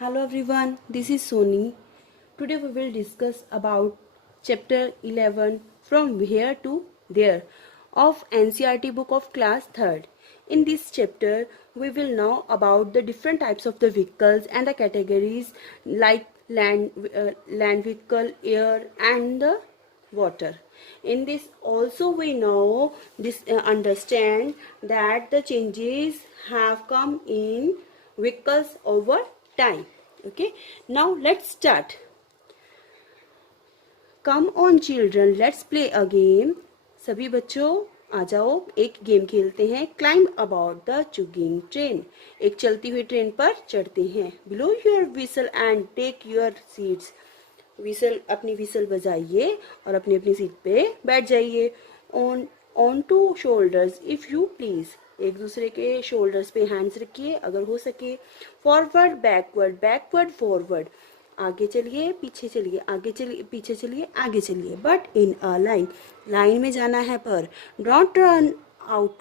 Hello everyone, this is Soni. Today we will discuss about chapter 11 from here to there of NCERT book of class 3rd. In this chapter we will know about the different types of the vehicles and the categories like land vehicle, air and the water. In this also we know this understand that the changes have come in vehicles over time. Okay, now let's start. Come on children, let's play a game. सभी बच्चों आ जाओ, एक game खेलते हैं. Climb about the chugging train. एक चलती हुई train पर चढ़ते हैं. Blow your whistle and take your seats. Whistle, अपनी विसल बजाइए और अपनी अपनी सीट पे बैठ जाइए. On to shoulders if you please. एक दूसरे के शोल्डर्स पे हैंड्स रखिए अगर हो सके. Forward backward, backward forward. आगे चलिए पीछे चलिए, आगे चलिए पीछे चलिए, आगे चलिए. But in a line, line में जाना है पर. Don't run out.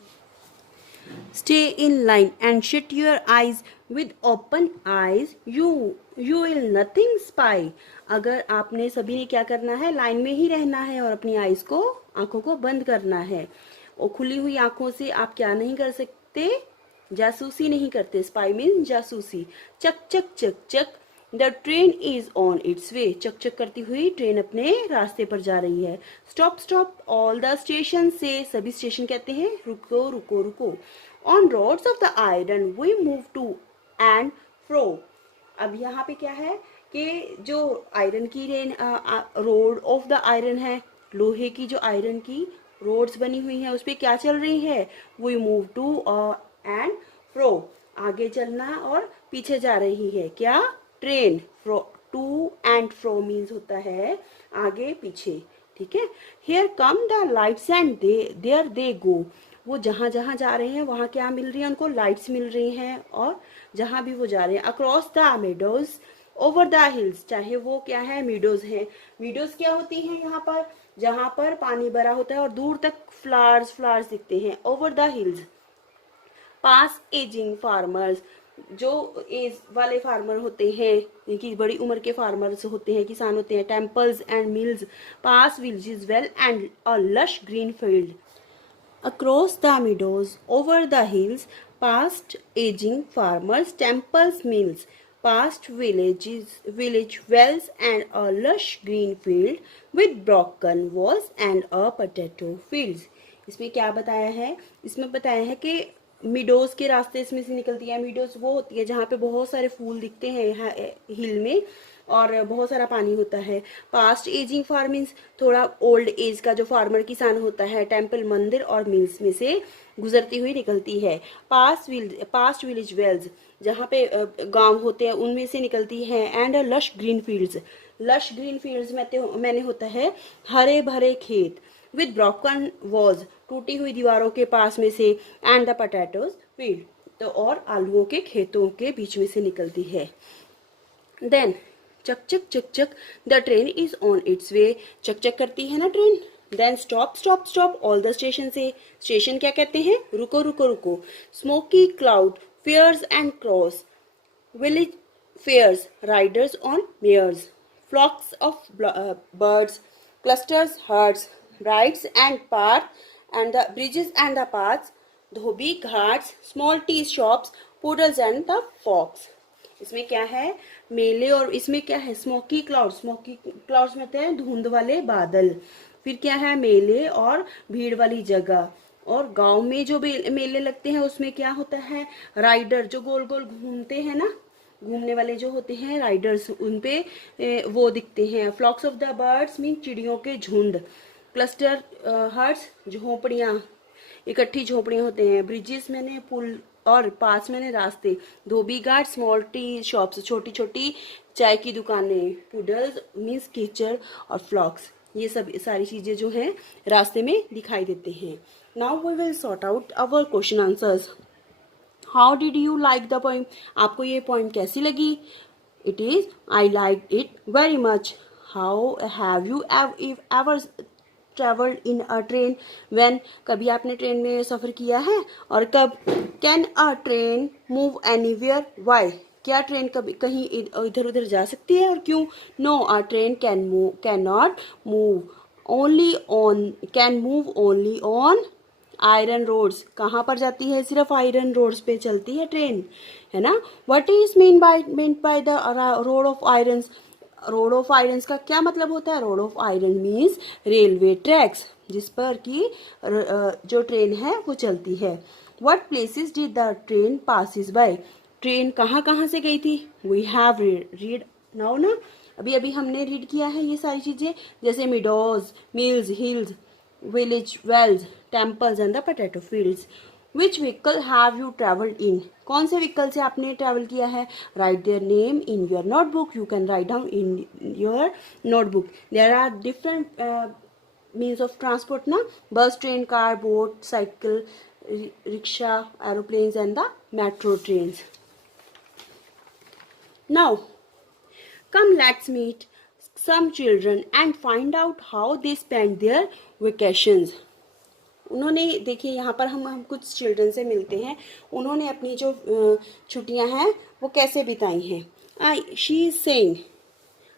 Stay in line and shut your eyes with open eyes. You will nothing spy. अगर आपने सभी ने क्या करना है, लाइन में ही रहना है और अपनी आईज को, आंखों को बंद करना है. और खुली हुई आंखों से आप क्या नहीं कर सकते, जासूसी नहीं करते. स्पाई मीन जासूसी. चक चक चक चक. The train is on its way. चक चक करती हुई ट्रेन अपने रास्ते पर जा रही है. Stop stop all the station से. सभी स्टेशन कहते हैं रुको रुको रुको. On roads of the iron we move to and fro. अब यहाँ पे क्या है कि जो आयरन की रोड ऑफ द आयरन है, लोहे की जो आयरन की रोड्स बनी हुई है उस पर क्या चल रही है, we move to and fro. आगे चलना और पीछे जा रही है क्या, train. Fro, to and fro means होता है आगे पीछे. ठीक है. Here come the lights and there they go. वो जहां जहां जा रहे हैं वहां क्या मिल रही है उनको, लाइट्स मिल रही हैं. और जहां भी वो जा रहे हैं. Across the meadows over the hills. चाहे वो क्या है, मीडोज है. मीडोज क्या होती हैं यहाँ पर, जहां पर पानी भरा होता है और दूर तक फ्लावर्स फ्लावर्स दिखते हैं. Over the hills. Pass ageing farmers. जो एज वाले फार्मर होते हैं, जिनकी बड़ी उम्र के फार्मर्स होते हैं, किसान होते हैं. Temples and mills. Pass villages well and a lush green field. Across the meadows, over the hills, past aging farmers, temples, mills, past village wells and a lush green field with broken walls and a potato fields. इसमें क्या बताया है, इसमें बताया है कि meadows के रास्ते इसमें से निकलती है. मिडोज वो होती है जहाँ पे बहुत सारे फूल दिखते हैं हिल में और बहुत सारा पानी होता है. पास्ट एजिंग फार्मिंग्स, थोड़ा ओल्ड एज का जो फार्मर किसान होता है. टेम्पल, मंदिर और मिल्स में से गुजरती हुई निकलती है. पास्ट विलेज वेल्स, जहाँ पे गांव होते हैं उनमें से निकलती है. And lush green fields. Lush green fields मैंने होता है हरे भरे खेत. विद ब्रोकन वॉल्स, टूटी हुई दीवारों के पास में से. एंड द पोटैटोज फील्ड, तो और आलूओं के खेतों के बीच में से निकलती है. देन चक चक चक चक. The train is on its way. चक चक करती है ना train. Then stop stop stop all the station से. स्टेशन क्या कहते हैं, रुको रुको रुको. Smoky cloud, fairs and cross. Village fairs, riders on mares. Flocks of birds, clusters herds. Brides and park and the bridges and the paths. Dhobi ghats, small tea shops, puddles and the fox. इसमें क्या है, मेले. और इसमें क्या है, smoky clouds. Smoky clouds में होते हैं धुंध वाले बादल. फिर क्या है, मेले और भीड़ वाली जगह. और गांव में जो मेले लगते हैं उसमें क्या होता है, राइडर जो गोल गोल घूमते हैं ना, घूमने वाले जो होते हैं राइडर्स, उनपे वो दिखते हैं. फ्लॉक्स ऑफ द बर्ड्स मीन चिड़ियों के झुंड. क्लस्टर हर्ट्स, झोपड़ियाँ, इकट्ठी झोपड़ियाँ होते हैं. ब्रिजेस मैंने पुल और पास मैंने रास्ते. धोबी घाट, स्मॉल टी शॉप्स, छोटी छोटी चाय की दुकानें. पुडल्स मीन्स कीचड़ और फ्लॉक्स, ये सब सारी चीजें जो हैं रास्ते में दिखाई देते हैं. Now we will sort out our question answers. How did you like the poem. आपको ये पोएम कैसी लगी. It is, I like it very much. How have you ever travelled in a train. When, कभी आपने train में सफ़र किया है और कब. Can a train move anywhere. Why, क्या ट्रेन कभी कहीं इधर उधर जा सकती है और क्यों? No, a train can not move only on can move only on iron roads. कहाँ पर जाती है? सिर्फ आयरन रोड्स पे चलती है ट्रेन, है ना। What is mean by the road of iron? Road of iron का क्या मतलब होता है? Road of iron means railway tracks, जिस पर कि जो ट्रेन है वो चलती है। What places did the train passes by? Train कहाँ कहाँ से गई थी? वी हैव रीड नाउ ना, अभी अभी हमने रीड किया है ये सारी चीजें, जैसे meadows, mills, hills, village, wells, temples and the potato fields. Which vehicle have you travelled in? कौन से व्हीकल से आपने ट्रेवल किया है? Write their name in your notebook. You can write down in your notebook. There are different means of transport ना, bus, train, car, boat, cycle, rickshaw, aeroplanes and the metro trains. Now come, let's meet some children and find out how they spend their vacations. उन्होंने, देखिए यहाँ पर हम कुछ children से मिलते हैं, उन्होंने अपनी जो छुट्टियाँ हैं वो कैसे बिताई हैं। She is saying,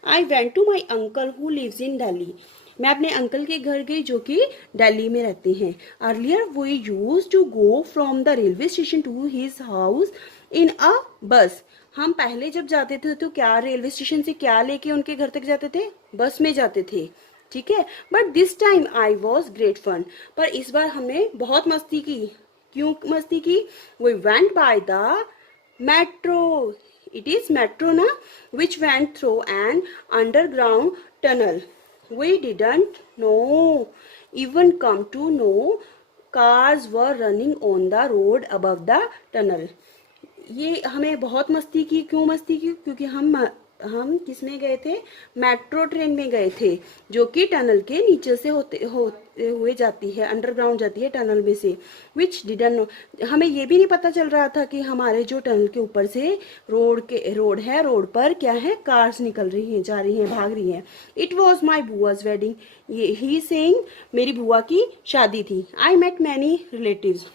I went to my uncle who lives in Delhi. मैं अपने अंकल के घर गई जो कि दिल्ली में रहते हैं। Earlier we use to go from the railway station to his house in a bus. हम पहले जब जाते थे तो क्या रेलवे स्टेशन से क्या लेके उनके घर तक जाते थे? बस में जाते थे, ठीक है। But this time I was great fun. पर इस बार हमने बहुत मस्ती की। क्यों मस्ती की? We went by the metro, it is metro na, which went through an underground tunnel. We didn't know even come to know cars were running on the road above the tunnel. ये हमें बहुत मस्ती की। क्यों मस्ती की? क्योंकि हम किस में गए थे? मेट्रो ट्रेन में गए थे, जो कि टनल के नीचे से होते हुए जाती है, अंडरग्राउंड जाती है टनल में से। विच डिडंट नो, हमें ये भी नहीं पता चल रहा था कि हमारे जो टनल के ऊपर से रोड है, रोड पर क्या है? कार्स निकल रही हैं, जा रही हैं, भाग रही हैं। It was my bua's wedding. ये ही सेइंग, मेरी बुआ की शादी थी। आई मेट मैनी रिलेटिव्स,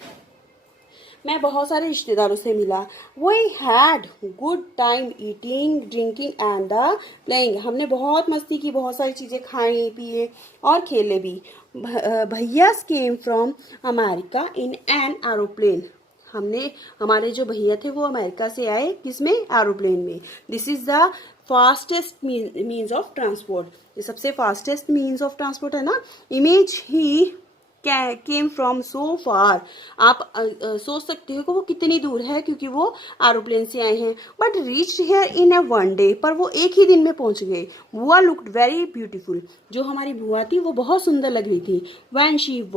मैं बहुत सारे रिश्तेदारों से मिला। We had good time eating, drinking and the playing. हमने बहुत मस्ती की, बहुत सारी चीज़ें खाई पिए और खेले भी। भैया came from America in an aeroplane. हमारे जो भैया थे वो अमेरिका से आए, किसमें? एरोप्लेन में। This is the fastest means of transport. ये सबसे फास्टेस्ट मीन्स ऑफ ट्रांसपोर्ट है ना। Image he came from so far. आप सोच सकते हो कि वो कितनी दूर है, क्योंकि वो एरोप्लेन से आए हैं। But reached here in A one day, पर वो एक ही दिन में पहुंच गए। बुआ लुक्ड वेरी ब्यूटीफुल। जो हमारी बुआ थी वो बहुत सुंदर लग रही थी। When she is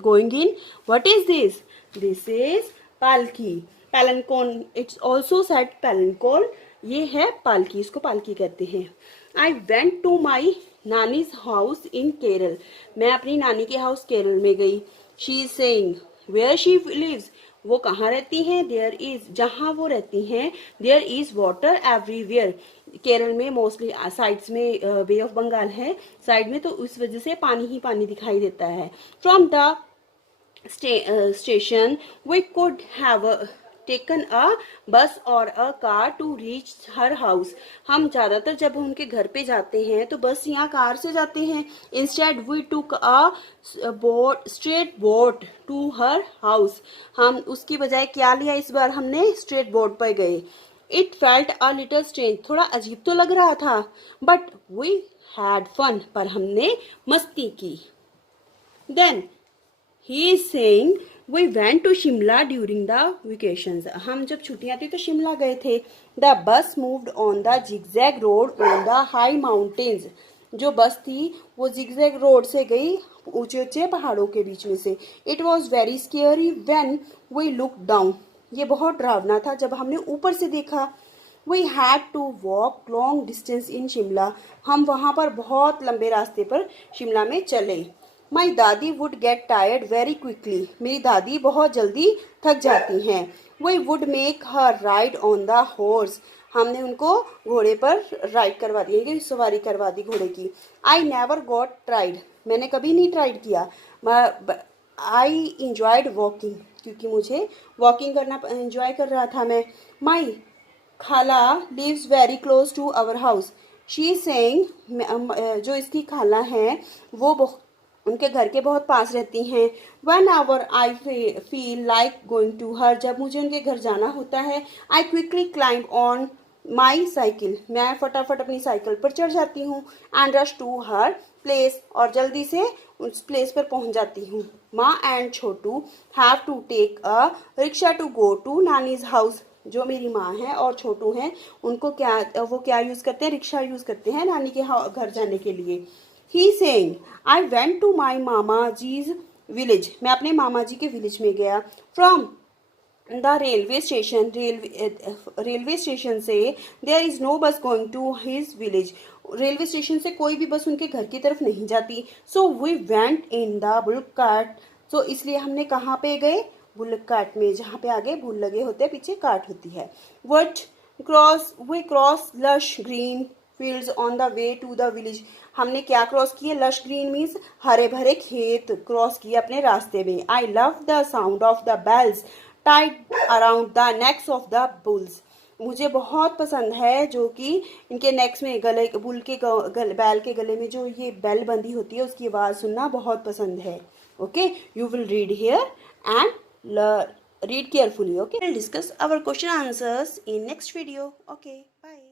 going in, what is this? This is palki, palanquin. It's also said palanquin. ये है पालकी, इसको पालकी कहते हैं। I went to my nani's house in Kerala. मैं अपनी नानी के हाउस केरल में गई। She is saying, where she lives, वो कहाँ रहती हैं? देयर इज, जहाँ वो रहती हैं, there is water everywhere. Kerala में मोस्टली साइड्स में बे ऑफ बंगाल है साइड में, तो उस वजह से पानी ही पानी दिखाई देता है। From the station we could have taken a bus और a car to reach her house. हम ज़्यादातर जब उनके घर पे जाते हैं तो बस या कार से जाते हैं। Instead we took a straight boat to her house. हम उसकी बजाय क्या लिया इस बार? हमने स्ट्रेट बोट पर गए। It felt a little strange, थोड़ा अजीब तो लग रहा था, बट वी हैड फन, पर हमने मस्ती की। Then he is saying, we went to Shimla during the vacations. हम जब छुट्टियां थी तो शिमला गए थे। The bus moved on the zigzag road on the high mountains. जो बस थी वो जिगजैग रोड से गई, ऊंचे ऊंचे पहाड़ों के बीच में से। It was very scary when we look down. ये बहुत डरावना था जब हमने ऊपर से देखा। We had to walk long distance in Shimla. हम वहाँ पर बहुत लंबे रास्ते पर शिमला में चले। My dadi would get tired very quickly. मेरी दादी बहुत जल्दी थक जाती हैं। We would make her ride on the horse. हमने उनको घोड़े पर राइड करवा दी, सवारी करवा दी घोड़े की। आई नेवर गॉट ट्राइड, मैंने कभी नहीं ट्राइड किया। आई इंजॉयड वॉकिंग, क्योंकि मुझे वॉकिंग करना एंजॉय कर रहा था मैं। My khala lives very close to our house. She is saying, जो इसकी खाला हैं वो उनके घर के बहुत पास रहती हैं। Whenever I feel like going to her, जब मुझे उनके घर जाना होता है, I quickly climb on my cycle, मैं फटाफट अपनी साइकिल पर चढ़ जाती हूँ। And rush to her place, और जल्दी से उस प्लेस पर पहुंच जाती हूँ। Maa and Chhotu have to take a rickshaw to go to nani's house. जो मेरी माँ है और छोटू हैं उनको वो क्या यूज़ करते हैं, रिक्शा यूज़ करते हैं नानी के घर जाने के लिए। He saying I went to my mama ji's village, मैं अपने मामा जी के विलेज में गया। From the railway station, railway station से there is no bus going to his village, railway station से कोई भी बस उनके घर की तरफ नहीं जाती। So we went in the bullock cart, तो इसलिए हमने कहाँ पे गए, बुल्क कार्ट में, जहाँ पे आगे बुल लगे होते हैं पीछे कार्ट होती है। What we cross lush green fields on the way to the village, हमने क्या क्रॉस किए, लश ग्रीन मीन्स हरे भरे खेत क्रॉस किए अपने रास्ते में। I love the sound of the bells tied around the necks of the bulls, मुझे बहुत पसंद है जो कि इनके नेक्स में गले बुल के बैल के गले में जो ये बेल बंधी होती है उसकी आवाज़ सुनना बहुत पसंद है। Okay, you will read here and read carefully. Okay, we'll discuss our question answers in next video. Okay, bye.